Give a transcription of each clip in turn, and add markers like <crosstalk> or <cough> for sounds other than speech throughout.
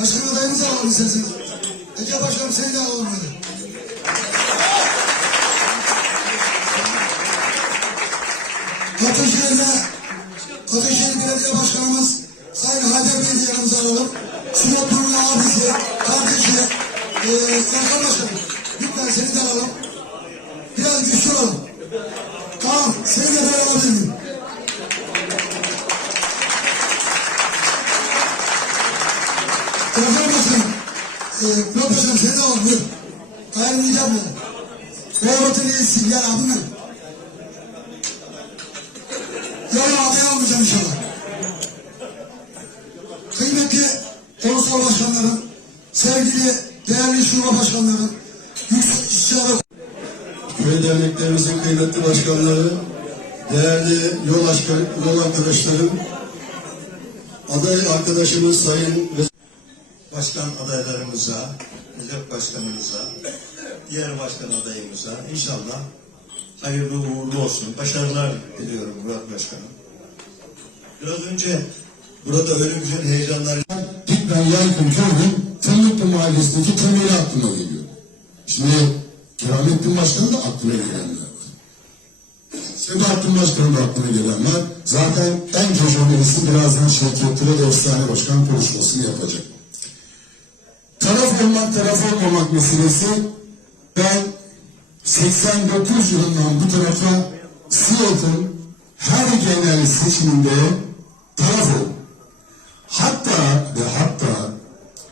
Başkan adayımızı alalım isterseniz. Ece Başkanım seni de alalım hadi. Ataşehir'de Ataşehir Belediye Başkanımız Sayın Hacer Bey'i yanımıza alalım. Sinoplu'nun abisi, kardeşi, eee Erkan Başkanım. Lütfen seni de alalım. Biraz güçlü olun. Tamam, seni de ben? Murat Başkanım seni de alalım. Buyur. Ayrılmayacağım ben. Doğrultun iyisin, gel abim benim. Yarın adaya almayacağım inşallah. Kıymetli ulusal başkanlarım, sevgili değerli şube başkanlarım, yüksek istişare Köy derneklerimizin kıymetli başkanları, değerli yol, aşkı, yol arkadaşlarım, aday arkadaşımız Sayın ve başkan adaylarımıza, millet başkanımıza, diğer başkan adayımıza inşallah hayırlı uğurlu olsun. Başarılar diliyorum Murat Başkanım. Biraz önce burada güzel heyecanlar Dikmen Yaykın Köy'ün Fındıklı Mahallesi'ndeki temeli aklıma geliyor. Şimdi Keramettin Başkanı da aklına gelenler var. Sebahattin Başkanı da aklına gelen var. Zaten en tecrübelisi birazdan Şevket Tırel efsane başkan konuşmasını yapacak. Taraf olmak, taraf olmamak meselesi ben 89 yılından bu tarafa Siirt'in her genel seçiminde taraf oldum. Hatta ve hatta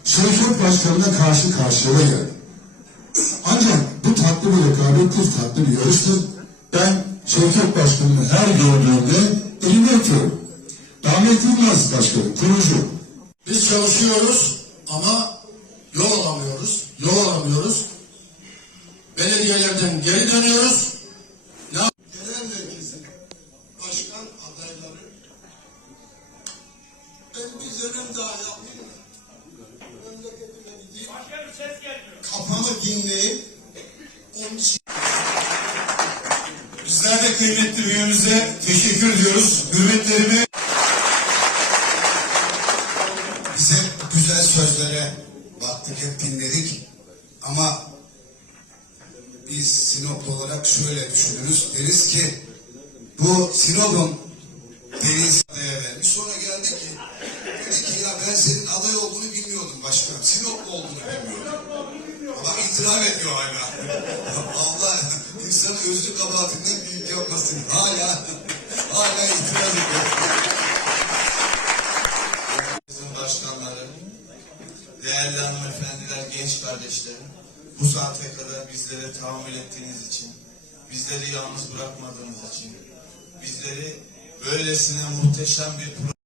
Şevket Başkanı'na karşı karşıya geldim. Ancak bu tatlı bir rekabettir, tatlı bir yarıştır. Ben Şevket Başkanı'nı her gördüğümde elini öpüyorum. Rahmet Yılmaz Başkanı, kurucu. Biz çalışıyoruz ama yol alamıyoruz. Yol alamıyoruz. Belediyelerden geri dönüyoruz. Ne Genel merkezin başkan adayları ben bir dönem daha yapayım da memleketime gideyim kafamı dinleyip onun için Bizler de kıymetli büyüğümüze teşekkür ediyoruz. Hürmetlerimi bize güzel sözlere baktık hep dinledik ama biz Sinoplu olarak şöyle düşünürüz. Deriz ki bu Sinop'un deniz adaya vermiş. Sonra geldi ki dedi ki ya ben senin aday olduğunu bilmiyordum başkanım. Sinoplu olduğunu bilmiyordum. Ama itiraf ediyor hala. <laughs> Allah insanı özlü kabahatinden büyük yapmasın. Hala hala itiraz ediyor. Bizim başkanları, değerli hanımefendiler, genç kardeşlerim, bu saate kadar bizlere tahammül ettiğiniz için, bizleri yalnız bırakmadığınız için, bizleri böylesine muhteşem bir